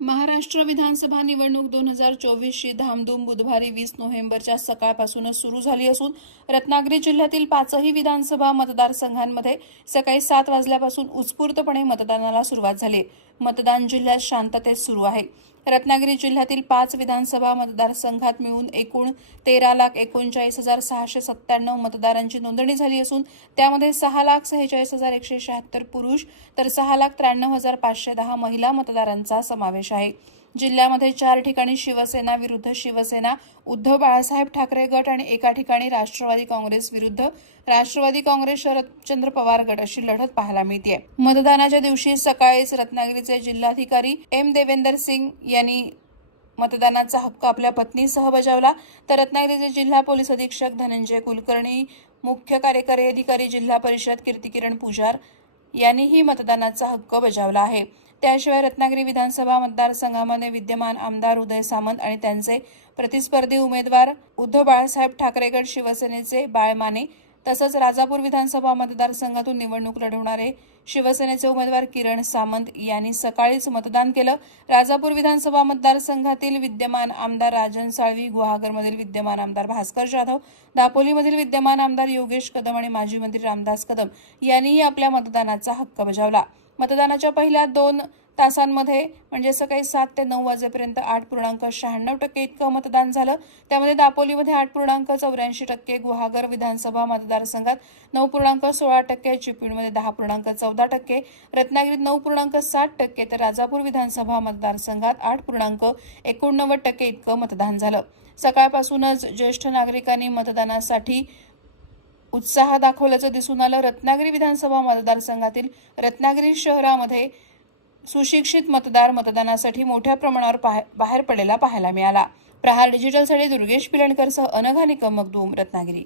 महाराष्ट्र विधानसभा निवडणूक दोन हजार चोवीसची धामधूम बुधवारी वीस नोव्हेंबरच्या सकाळपासूनच सुरू झाली असून रत्नागिरी जिल्ह्यातील पाचही विधानसभा मतदारसंघांमध्ये सकाळी सात वाजल्यापासून उत्स्फूर्तपणे मतदानाला सुरुवात झाली. मतदान जिल्ह्यात शांततेत सुरू आहे. रत्नागिरी जिल्ह्यातील पाच विधानसभा मतदारसंघात मिळून एकूण तेरा लाख एकोणचाळीस हजार सहाशे सत्त्याण्णव मतदारांची नोंदणी झाली असून त्यामध्ये सहा लाख सेहेचाळीस हजार एकशे शहात्तर पुरुष तर सहा लाख त्र्याण्णव हजार पाचशे दहा महिला मतदारांचा समावेश आहे. जिल्ह्यामध्ये चार ठिकाणी शिवसेना विरुद्ध शिवसेना उद्धव बाळासाहेब ठाकरे गट आणि एका ठिकाणी राष्ट्रवादी काँग्रेस विरुद्ध राष्ट्रवादी काँग्रेस शरदचंद्र पवार गट अशी लढत पाहायला मिळते मतदानाच्या दिवशी सकाळीच रत्नागिरीचे जिल्हाधिकारी एम देवेंदर सिंग यांनी मतदानाचा हक्क आपल्या पत्नीसह बजावला. तर रत्नागिरीचे जिल्हा पोलीस अधीक्षक धनंजय कुलकर्णी मुख्य कार्यकारी अधिकारी जिल्हा परिषद कीर्तिकिरण पुजार यांनीही मतदानाचा हक्क बजावला आहे. त्याशिवाय रत्नागिरी विधानसभा मतदारसंघामध्ये विद्यमान आमदार उदय सामंत आणि त्यांचे प्रतिस्पर्धी उमेदवार उद्धव बाळासाहेब ठाकरेगड शिवसेनेचे बाळमाने तसंच राजापूर विधानसभा मतदारसंघातून निवडणूक लढवणारे शिवसेनेचे उमेदवार किरण सामंत यांनी सकाळीच मतदान केलं. राजापूर विधानसभा मतदारसंघातील विद्यमान आमदार राजन साळवी गुहागरमधील विद्यमान आमदार भास्कर जाधव दापोलीमधील विद्यमान आमदार योगेश कदम आणि माजी मंत्री रामदास कदम यांनीही आपल्या मतदानाचा हक्क बजावला. मतदानाच्या पहिल्या दोन तासांमध्ये म्हणजे सकाळी सात ते नऊ वाजेपर्यंत आठ पूर्णांक शहाण्णव टक्के इतकं मतदान झालं. त्यामध्ये दापोलीमध्ये आठ पूर्णांक चौऱ्याऐंशी टक्के गुहागर विधानसभा मतदारसंघात नऊ पूर्णांक सोळा टक्के चिपळूणमध्ये दहा पूर्णांक चौदा टक्के रत्नागिरीत नऊ पूर्णांक साठ टक्के तर राजापूर विधानसभा मतदारसंघात आठ पूर्णांक एकोणनव्वद टक्के इतकं मतदान झालं. सकाळपासूनच ज्येष्ठ नागरिकांनी मतदानासाठी उत्साह दाखवल्याचं दिसून आलं. रत्नागिरी विधानसभा मतदारसंघातील रत्नागिरी शहरामध्ये सुशिक्षित मतदार मतदानासाठी मोठ्या प्रमाणावर पाह- बाहेर पडलेला पाहायला मिळाला. प्रहार डिजिटलसाठी दुर्गेश पिलणकरसह अनघा निकम मगदूम रत्नागिरी.